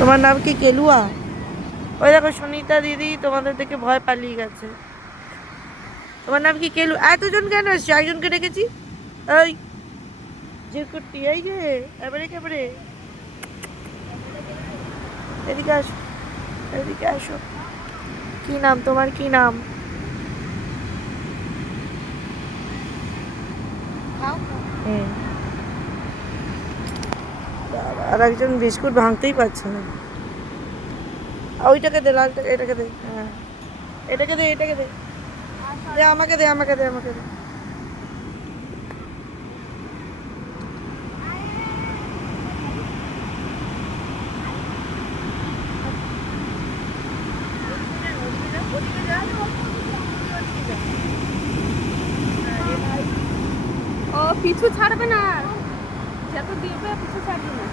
তোমার নাম কি কেলুয়া? ওই দেখো সুনিতা দিদি তোমাদের দেখে ভয় পালিয়ে গেছে। তোমার নাম কি কেলু? এতজন কেন এসছে? একজনকে ডেকেছি? ওই যে কুর্তি এই যে এবারে কেবারে এদিকে আসো এদিকে আসো। কি নাম তোমার? কি নাম? হুম। আর একজন বিস্কুট ভাঙতেই পারছে না। ওইটাকে দে, লালটাকে, এটাকে দে হ্যাঁ। এটাকে দে এটাকে দে। দে, আমাকে দে আমাকে দে আমাকে দে। পিছু ছাড়বে না। যত দিয়ে পয়সা ছাড়বে না।